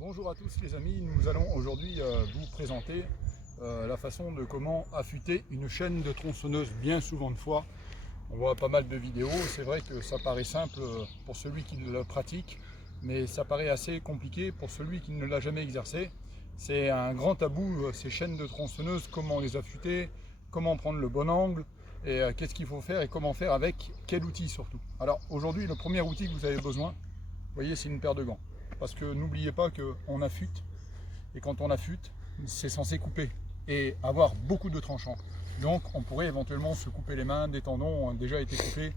Bonjour à tous les amis, nous allons aujourd'hui vous présenter la façon de comment affûter une chaîne de tronçonneuse. Bien souvent de fois, on voit pas mal de vidéos, c'est vrai que ça paraît simple pour celui qui le pratique, mais ça paraît assez compliqué pour celui qui ne l'a jamais exercé. C'est un grand tabou, ces chaînes de tronçonneuses, comment les affûter, comment prendre le bon angle, et qu'est-ce qu'il faut faire et comment faire avec quel outil surtout. Alors aujourd'hui, le premier outil que vous avez besoin, vous voyez, c'est une paire de gants. Parce que n'oubliez pas qu'on affûte, et quand on affûte, c'est censé couper et avoir beaucoup de tranchants. Donc on pourrait éventuellement se couper les mains, des tendons ont déjà été coupés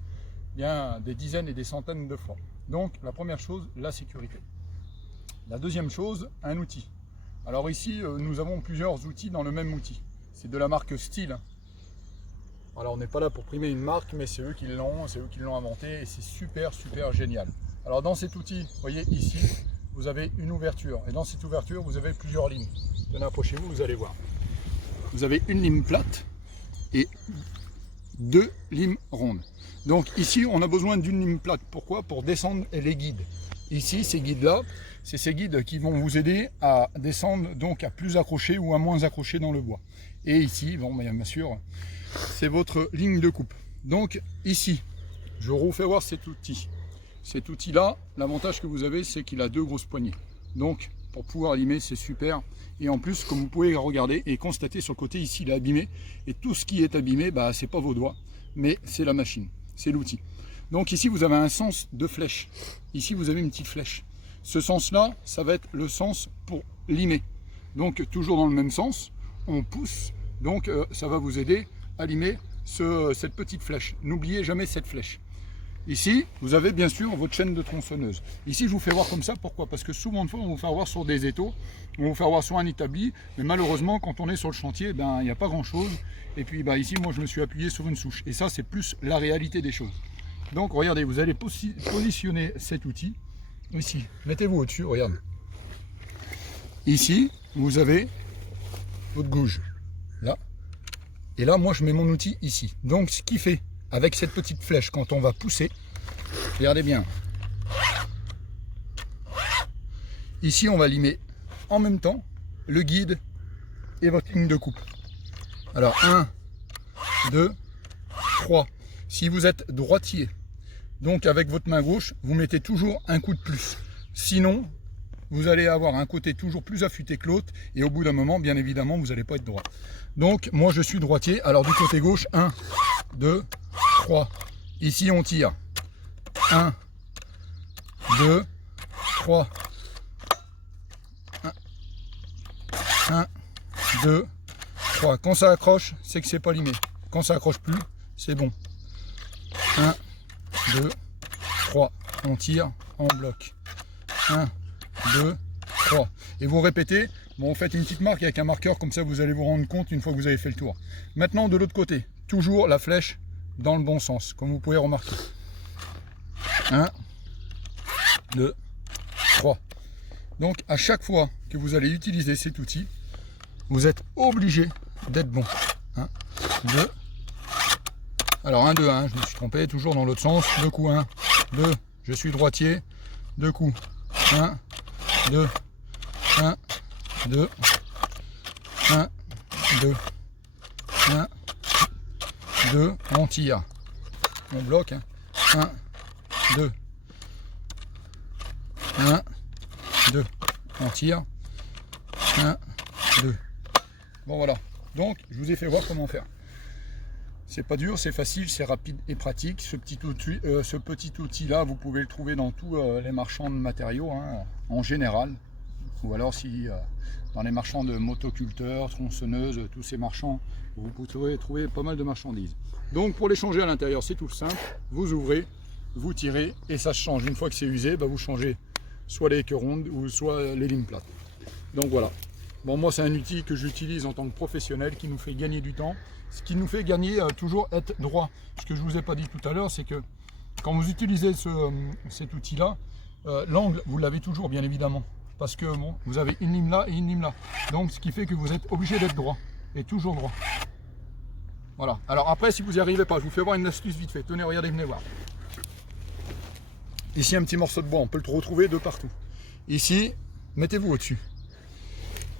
bien des dizaines et des centaines de fois. Donc la première chose, la sécurité. La deuxième chose, un outil. Alors ici, nous avons plusieurs outils dans le même outil. C'est de la marque Stihl. Alors on n'est pas là pour primer une marque, mais c'est eux qui l'ont inventé et c'est super génial. Alors dans cet outil, vous voyez ici, vous avez une ouverture. Et dans cette ouverture, vous avez plusieurs limes. Tenez, approchez-vous, vous allez voir. Vous avez une lime plate et deux limes rondes. Donc ici, on a besoin d'une lime plate. Pourquoi? Pour descendre les guides. Ici, ces guides-là, c'est ces guides qui vont vous aider à descendre, donc à plus accrocher ou à moins accrocher dans le bois. Et ici, bon, bien sûr, c'est votre ligne de coupe. Donc ici, je vous fais voir cet outil. Cet outil-là, l'avantage que vous avez, c'est qu'il a deux grosses poignées. Donc, pour pouvoir limer, c'est super. Et en plus, comme vous pouvez regarder et constater sur le côté, ici, il est abîmé. Et tout ce qui est abîmé, bah, c'est pas vos doigts, mais c'est la machine, c'est l'outil. Donc ici, vous avez un sens de flèche. Ici, vous avez une petite flèche. Ce sens-là, ça va être le sens pour limer. Donc, toujours dans le même sens, on pousse. Donc, ça va vous aider à limer cette petite flèche. N'oubliez jamais cette flèche. Ici, vous avez bien sûr votre chaîne de tronçonneuse. Ici, je vous fais voir comme ça. Pourquoi? Parce que souvent de fois, on va vous faire voir sur des étaux, on va vous faire voir sur un établi, mais malheureusement, quand on est sur le chantier, ben, il n'y a pas grand-chose. Et puis ben, ici, moi, je me suis appuyé sur une souche. Et ça, c'est plus la réalité des choses. Donc, regardez, vous allez positionner cet outil. Ici, mettez-vous au-dessus, regarde. Ici, vous avez votre gouge. Là. Et là, moi, je mets mon outil ici. Donc, ce qui fait... avec cette petite flèche, quand on va pousser, regardez bien. Ici, on va limer en même temps le guide et votre ligne de coupe. Alors, 1, 2, 3. Si vous êtes droitier, donc avec votre main gauche, vous mettez toujours un coup de plus. Sinon, vous allez avoir un côté toujours plus affûté que l'autre et au bout d'un moment, bien évidemment, vous n'allez pas être droit. Donc, moi, je suis droitier. Alors, du côté gauche, 1, 2, 3. Ici, on tire. 1, 2, 3. 1, 2, 3. Quand ça accroche, c'est que c'est pas limé. Quand ça accroche plus, c'est bon. 1, 2, 3. On tire en bloc. 1, 2, 3. Et vous répétez. Bon, vous faites une petite marque avec un marqueur, comme ça vous allez vous rendre compte une fois que vous avez fait le tour. Maintenant, de l'autre côté, toujours la flèche dans le bon sens, comme vous pouvez remarquer. 1, 2, 3. Donc, à chaque fois que vous allez utiliser cet outil, vous êtes obligé d'être bon. 1, 2. Alors, 1, 2, 1, je me suis trompé, toujours dans l'autre sens. 2 coups, 1, 2, je suis droitier. 2 coups, 1, 2, 1, 2, 1, 2, 1, 2, on tire, on bloque, 1, 2, 1, 2, on tire, 1, 2. Bon voilà, donc je vous ai fait voir comment faire. C'est pas dur, c'est facile, c'est rapide et pratique. Ce petit outil là, vous pouvez le trouver dans tous les marchands de matériaux, hein, en général. Ou alors si dans les marchands de motoculteurs, tronçonneuses, tous ces marchands, vous pourrez trouver pas mal de marchandises. Donc pour les changer à l'intérieur, c'est tout simple. Vous ouvrez, vous tirez et ça se change. Une fois que c'est usé, bah, vous changez soit les queues rondes ou soit les limes plates. Donc voilà. Bon, moi c'est un outil que j'utilise en tant que professionnel qui nous fait gagner du temps. Ce qui nous fait gagner toujours être droit. Ce que je ne vous ai pas dit tout à l'heure, c'est que quand vous utilisez cet outil-là, l'angle, vous l'avez toujours bien évidemment. Parce que bon, vous avez une lime là et une lime là. Donc ce qui fait que vous êtes obligé d'être droit. Et toujours droit. Voilà. Alors après, si vous n'y arrivez pas, je vous fais voir une astuce vite fait. Tenez, regardez, venez voir. Ici, un petit morceau de bois, on peut le retrouver de partout. Ici, mettez-vous au-dessus.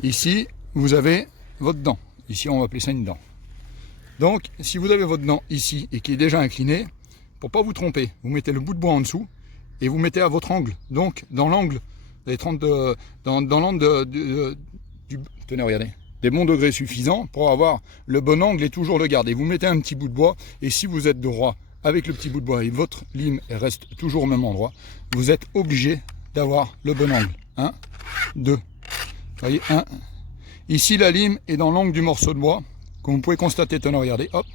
Ici, vous avez votre dent. Ici, on va appeler ça une dent. Donc, si vous avez votre dent ici et qui est déjà inclinée, pour ne pas vous tromper, vous mettez le bout de bois en dessous et vous mettez à votre angle. Donc, dans l'angle des 30 dans l'angle tenez, regardez, des bons degrés suffisants pour avoir le bon angle et toujours le garder. Vous mettez un petit bout de bois et si vous êtes droit avec le petit bout de bois et votre lime reste toujours au même endroit, vous êtes obligé d'avoir le bon angle. 1, 2, vous voyez, 1. Ici, la lime est dans l'angle du morceau de bois. Comme vous pouvez constater, tenez, regardez, hop,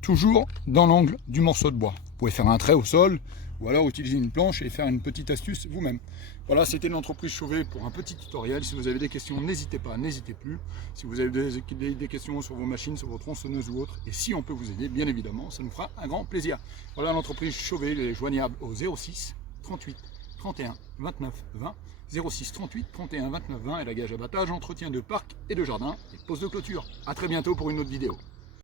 toujours dans l'angle du morceau de bois. Vous pouvez faire un trait au sol, ou alors utiliser une planche et faire une petite astuce vous-même. Voilà, c'était l'entreprise Chauvet pour un petit tutoriel. Si vous avez des questions, n'hésitez pas, n'hésitez plus. Si vous avez des questions sur vos machines, sur vos tronçonneuses ou autres, et si on peut vous aider, bien évidemment, ça nous fera un grand plaisir. Voilà, l'entreprise Chauvet, elle est joignable au 06 38 31 29 20. 06 38 31 29 20 et la gage abattage, entretien de parc et de jardin et pose de clôture. A très bientôt pour une autre vidéo.